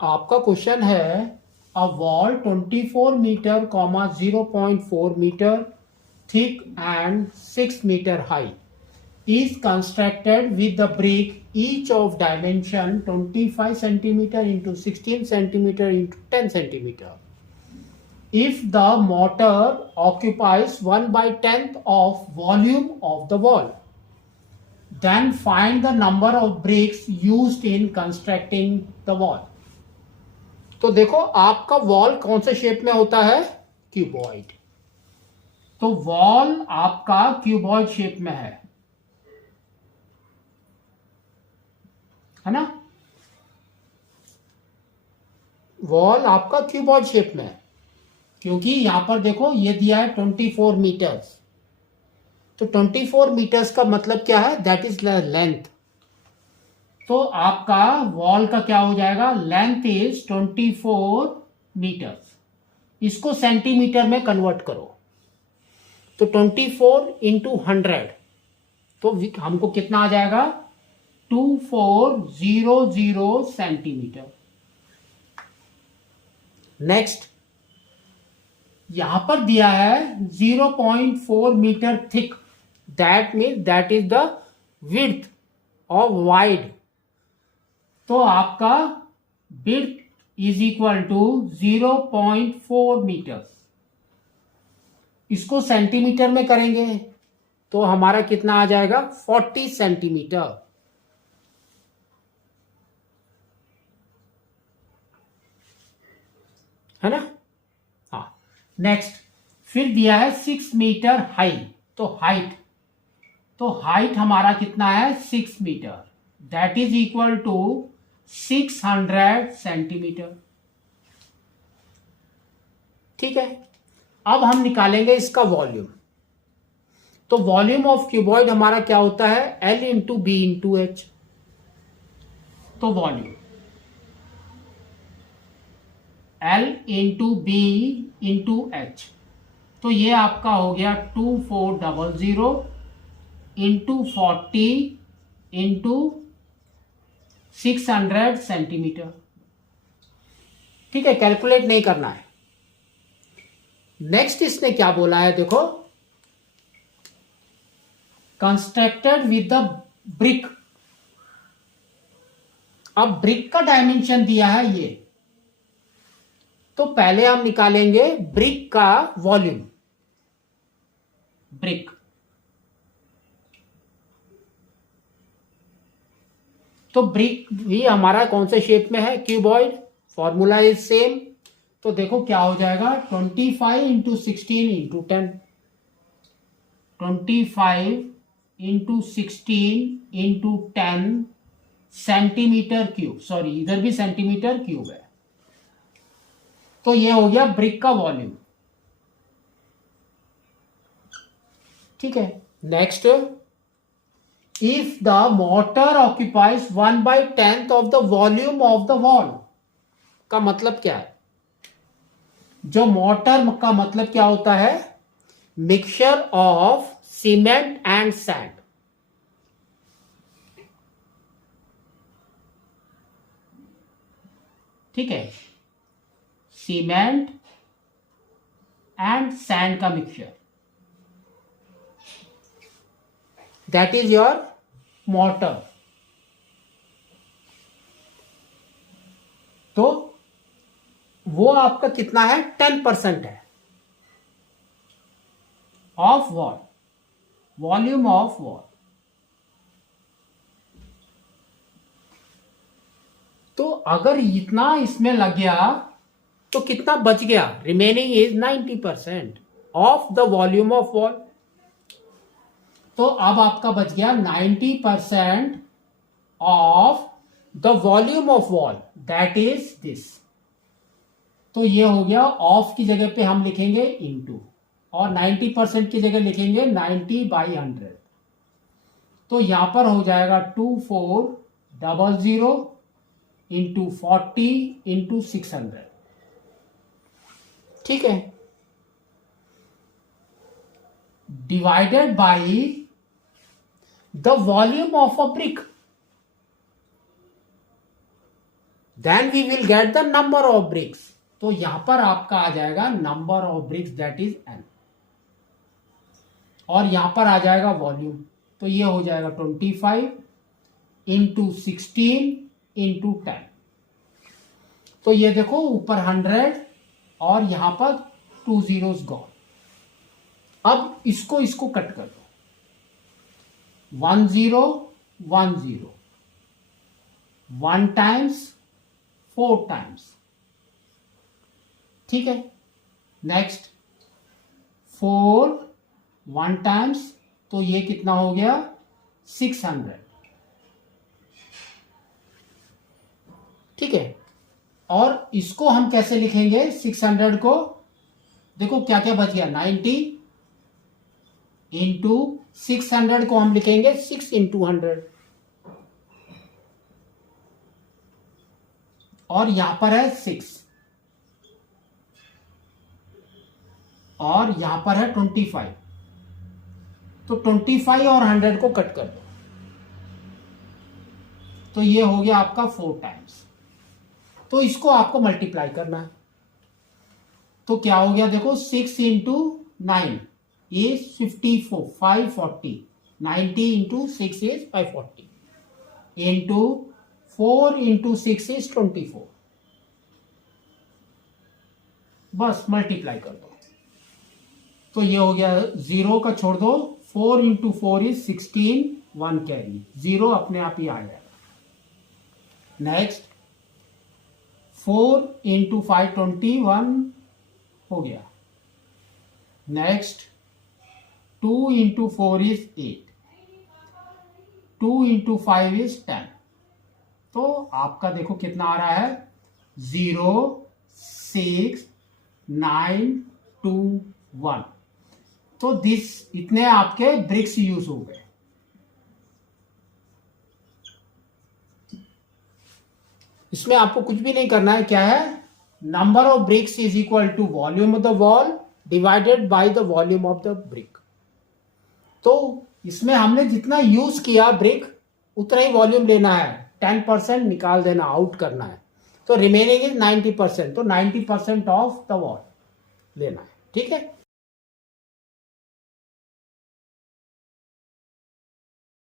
आपका क्वेश्चन है a wall 24 metre comma 0.4 metre thick and 6 meter high is constructed with the brick each of dimension 25 centimeter into 16 centimeter into 10 centimeter. If the mortar occupies 1 by 10th of volume of the wall, then find the number of bricks used in constructing the wall. तो देखो आपका wall कौन से shape में होता है? Cuboid. तो wall आपका क्यूबॉइड शेप में है ना? वॉल आपका क्यूबॉइड शेप में है क्योंकि यहां पर देखो ये दिया है 24 मीटर्स. तो 24 मीटर्स का मतलब क्या है? That is length. तो आपका वॉल का क्या हो जाएगा? Length is 24 metres. इसको सेंटीमीटर में कन्वर्ट करो तो 24 इंटू 100 तो हमको कितना आ जाएगा? 2400 सेंटीमीटर. नेक्स्ट यहां पर दिया है 0.4 metre thick. That means that is the width of wide. तो आपका width is equal to 0.4 metre. इसको सेंटीमीटर में करेंगे तो हमारा कितना आ जाएगा? 40 सेंटीमीटर. है ना? हाँ. नेक्स्ट फिर दिया है 6 मीटर हाई. तो हाइट हमारा कितना है? 6 metre. That is equal to 600 centimetre. ठीक है. अब हम निकालेंगे इसका वॉल्यूम. तो वॉल्यूम ऑफ क्यूबॉइड हमारा क्या होता है? L into B into H. तो volume L into B into H. तो ये आपका हो गया 2400 इंटू 40 इंटू 600 सेंटीमीटर. ठीक है. कैलकुलेट नहीं करना है. नेक्स्ट इसने क्या बोला है? देखो कंस्ट्रक्टेड विद द ब्रिक. अब ब्रिक का डायमेंशन दिया है ये. तो पहले हम निकालेंगे ब्रिक का वॉल्यूम. ब्रिक तो ब्रिक भी हमारा कौन से शेप में है? क्यूबॉइड. Formula is same. तो देखो क्या हो जाएगा? 25 into 16 into 10. 25 into 16 into 10 centimetre cube. Sorry इधर भी सेंटीमीटर क्यूब है. तो ये हो गया ब्रिक का वॉल्यूम. ठीक है. Next if the motor occupies 1 by 10th of the volume of the wall. का मतलब क्या है? जो मोटर का मतलब क्या होता है? Mixture of cement and sand. ठीक है. सीमेंट एंड सैंड का mixture. That is your motor. तो वो आपका कितना है? 10% है of wall. Volume of wall. तो अगर इतना इसमें लग गया तो कितना बच गया? Remaining is 90% of the volume of wall. तो अब आपका बच गया 90% of the volume of wall. That is this. तो ये हो गया. ऑफ की जगह पे हम लिखेंगे इनटू और 90% की जगह लिखेंगे 90/100. तो यहां पर हो जाएगा 2400 इंटू 40 इंटू 600. ठीक है. Divided by the volume of a brick. Then we will get the number of bricks. तो यहां पर आपका आ जाएगा number of bricks that is n, और यहां पर आ जाएगा वॉल्यूम। तो ये हो जाएगा 25 इंटू 16 इंटू 10। तो ये देखो ऊपर 100 और यहां पर 2 zeros गॉन। अब इसको कट कर दो, 1 0 1 0, 1 टाइम्स 4 टाइम्स, ठीक है। नेक्स्ट 4 1 टाइम्स, तो ये कितना हो गया 600, ठीक है। और इसको हम कैसे लिखेंगे 600 को, देखो क्या क्या बच गया 90 इंटू 600 को हम लिखेंगे 6 इंटू 100, और यहां पर है 6 और यहां पर है 25। तो 25 और 100 को कट कर दो, तो ये हो गया आपका 4 टाइम्स। तो इसको आपको मल्टीप्लाई करना है। तो क्या हो गया देखो 6 into 9 is 54, 540, 90 into 6 is 540, into 4 into 6 is 24। बस मल्टीप्लाई कर दो, तो ये हो गया 0 का छोड़ दो, 4 इंटू 4 इज 16, 1 कैरी, 0 अपने आप ही आ जाएगा। नेक्स्ट 4 इंटू 5 21 हो गया। Next 2 into 4 is 8, 2 into 5 is 10। तो आपका देखो कितना आ रहा है 0 6 9 2 1। तो इतने आपके ब्रिक्स यूज हो गए। इसमें आपको कुछ भी नहीं करना है, क्या है number of bricks is equal to volume of the wall divided by the volume of the brick. तो इसमें हमने जितना यूज किया ब्रिक उतना ही वॉल्यूम लेना है, 10% निकाल देना, आउट करना है। तो रिमेनिंग इज 90%, तो 90% ऑफ द वॉल लेना है, ठीक है।